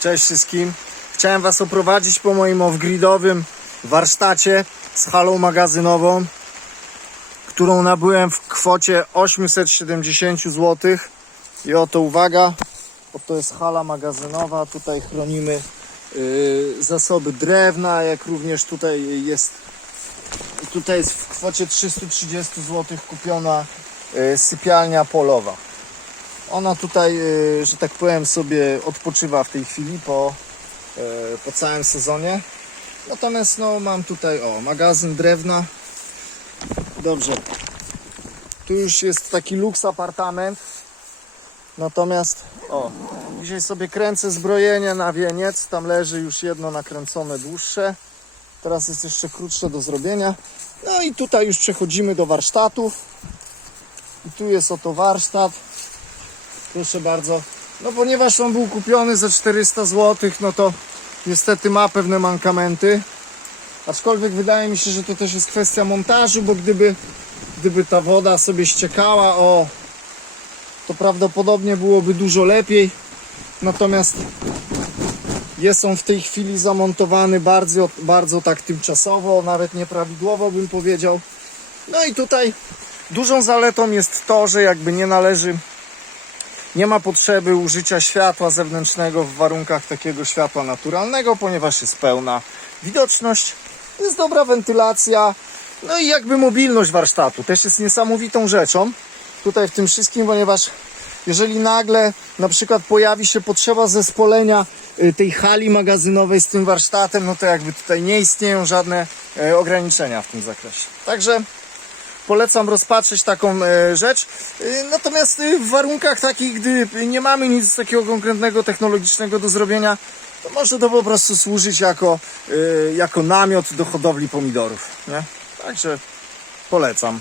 Cześć wszystkim. Chciałem Was oprowadzić po moim off-gridowym warsztacie z halą magazynową, którą nabyłem w kwocie 870 zł. I oto uwaga, oto jest hala magazynowa. Tutaj chronimy yy, zasoby drewna, jak również tutaj jest tutaj jest w kwocie 330 zł kupiona yy, sypialnia polowa. Ona tutaj, yy, że tak powiem, sobie odpoczywa w tej chwili po, yy, po całym sezonie. Natomiast no, mam tutaj o magazyn drewna. Dobrze. Tu już jest taki luks apartament. Natomiast o, dzisiaj sobie kręcę zbrojenie na wieniec. Tam leży już jedno nakręcone dłuższe. Teraz jest jeszcze krótsze do zrobienia. No i tutaj już przechodzimy do warsztatów. I tu jest oto warsztat. Proszę bardzo. No ponieważ on był kupiony za 400 zł, no to niestety ma pewne mankamenty. Aczkolwiek wydaje mi się, że to też jest kwestia montażu, bo gdyby, gdyby ta woda sobie ściekała, o, to prawdopodobnie byłoby dużo lepiej. Natomiast jest on w tej chwili zamontowany bardzo, bardzo tak tymczasowo, nawet nieprawidłowo bym powiedział. No i tutaj dużą zaletą jest to, że jakby nie należy, nie ma potrzeby użycia światła zewnętrznego w warunkach takiego światła naturalnego, ponieważ jest pełna widoczność, jest dobra wentylacja, no i jakby mobilność warsztatu też jest niesamowitą rzeczą tutaj w tym wszystkim, ponieważ jeżeli nagle na przykład pojawi się potrzeba zespolenia y, tej hali magazynowej z tym warsztatem, no to jakby tutaj nie istnieją żadne e, ograniczenia w tym zakresie. Także polecam rozpatrzeć taką e, rzecz. E, Natomiast e, w warunkach takich, gdy nie mamy nic takiego konkretnego technologicznego do zrobienia, to może to po prostu służyć jako, jako namiot do hodowli pomidorów. Nie? Także polecam.